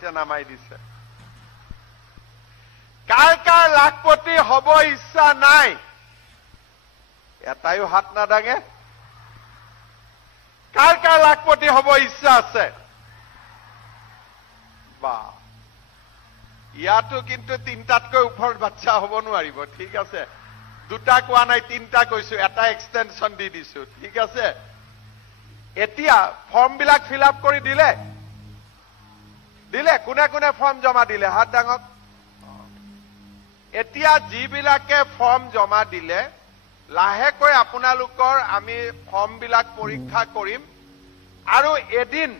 এতিয়া নামাই দিছে কাৰ কাৰ লাখপতি হ'ব ইচ্ছা নাই এটাইও হাত নাদাঙে কাৰ কাৰ লাখপতি হ'ব ইচ্ছা আছে বা ইয়াতো কিন্তু তিনটাতকৈ ওপৰত বাচ্চা হ'ব নোৱাৰিব ঠিক আছে দুটা কোৱা নাই তিনটা কৈছো এটা এক্সটেনশন দি দিছো ঠিক আছে এতিয়া ফৰ্ম বিলাক ফিল আপ কৰি দিলে কোনে কোনে ফৰ্ম জমা দিলে হাত দাঙক এতিয়া যিবিলাকে ফৰ্ম জমা দিলে লাহেকৈ আপোনালোকৰ আমি ফৰ্ম বিলাক পৰীক্ষা কৰিম আৰু এদিন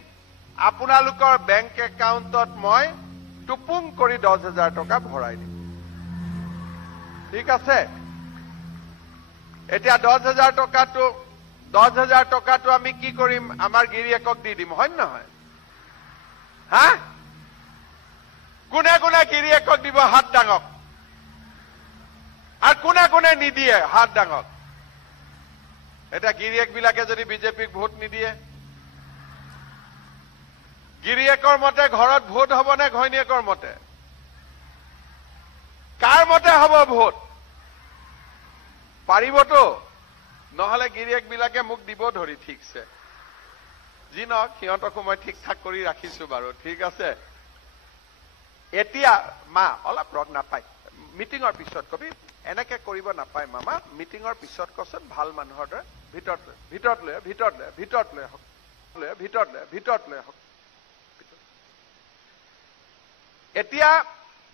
আপোনালোকৰ বেংক একাউণ্টত মই টুপুং কৰি 10,000 টকা ভৰাই দিম ঠিক আছে এতিয়া 10,000 টকাটো আমি কি কৰিম আমাৰ গিৰিয়েকক দি দিম হয় নহয় হা কোনে কোনে গিৰিয়েকক দিব হাত দাঙক আৰু কোনে কোনে নিদিয়ে হাত দাঙক এটা গিৰিয়েক বিলাকে যদি বিজেপিক ভোট নিদিয়ে গিৰিয়েকৰ মতে ঘৰত ভোট হ'ব নে ঘৈণীয়েকৰ মতে কাৰ মতে হ'ব ভোট পাৰিবতো নহলে গিৰিয়েক বিলাকে মোক দিব ধৰি ঠিকছে যি নহওক সিহঁতকো মই ঠিক ঠাক কৰি ৰাখিছো বাৰু ঠিক আছে এতিয়া মা অলপ ৰগ নাপায় মিটিঙৰ পিছত কবি এনেকে কৰিব নাপায় মামা মিটিঙৰ পিছত কচোন ভাল মানুহৰ দৰে ভিতৰত লৈ হওক এতিয়া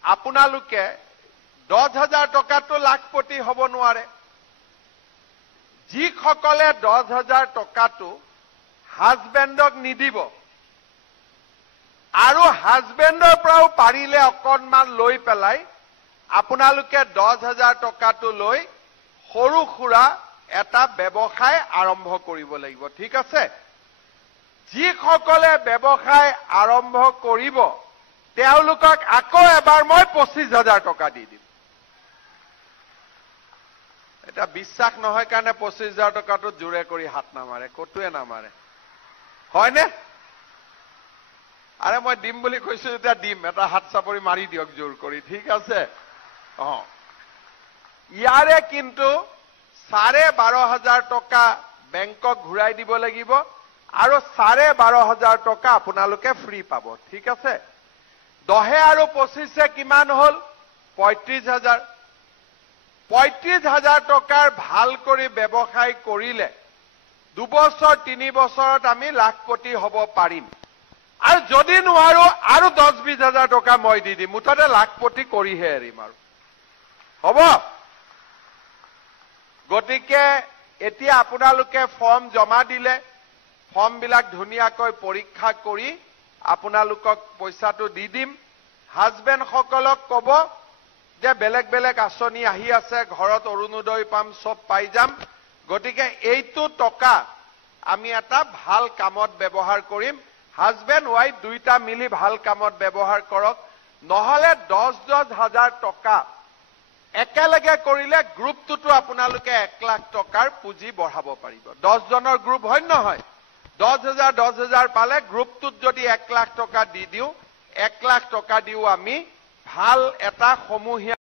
আপোনালোকে 10,000 টকাটো লাখপতি হ'ব নোৱাৰে যিসকলে 10,000 টকাটো হাজবেণ্ডক নিদিব আৰু হাজবেণ্ডৰ পৰাও পাৰিলে অকণমান লৈ পেলাই আপোনালোকে 10,000 টকাটো লৈ সৰু সুৰা এটা ব্যৱসায় আৰম্ভ কৰিব লাগিব ঠিক আছে যিসকলে ব্যৱসায় আৰম্ভ কৰিব তেওঁলোকক আকৌ এবাৰ মই 25,000 টকা দি দিম এটা বিশ্বাস নহয় কাৰণে 25,000 টকাটো জোৰে কৰি হাত নামাৰে কতোৱে নামাৰে হয়নে আৰে মই দিম বুলি কৈছো যেতিয়া দিম এটা হাত চাপৰি মাৰি দিয়ক জোৰ কৰি ঠিক আছে ইয়াৰে কিন্তু 12,500 টকা বেংকক ঘূৰাই দিব লাগিব আৰু 12,500 টকা আপোনালোকে ফ্ৰী পাব ঠিক আছে 10 আৰু 25 কিমান হল 35,000 35,000 টকাৰ ভাল কৰি ব্যৱসায় কৰিলে 2 বছৰ 3 বছৰত আমি লাখপতি হ'ব পাৰিম আৰু যদি নোৱাৰো আৰু 10-20,000 টকা মই দি দিম মুঠতে লাখপতি কৰিহে এৰিম আৰু হ'ব গতিকে এতিয়া আপোনালোকে ফৰ্ম জমা দিলে ফৰ্ম বিলাক ধুনীয়াকৈ পৰীক্ষা কৰি আপোনালোকক পইচাটো দি দিম হাজবেণ্ড সকলক ক'ব যে বেলেগ বেলেগ আঁচনি আহি আছে ঘৰত অৰুণোদয় পাম সব পাই যাম গতিকে এইটো টকা আমি এটা ভাল কামত ব্যৱহাৰ কৰিম হাজবেণ্ড ওয়াইফ দুইটা মিলি ভাল কামত ব্যৱহাৰ কৰক নহলে 10,000 টকা একেলগে কৰিলে গ্ৰুপটোতো আপোনালোকে 1 লাখ টকাৰ পুঁজি বঢ়াব পাৰিব 10 জনৰ গ্ৰুপ হয় নহয় 10,000 পালে গ্ৰুপটোত যদি 1 লাখ টকা দি দিও 1 লাখ টকা দিও আমি ভাল এটা সমূহীয়া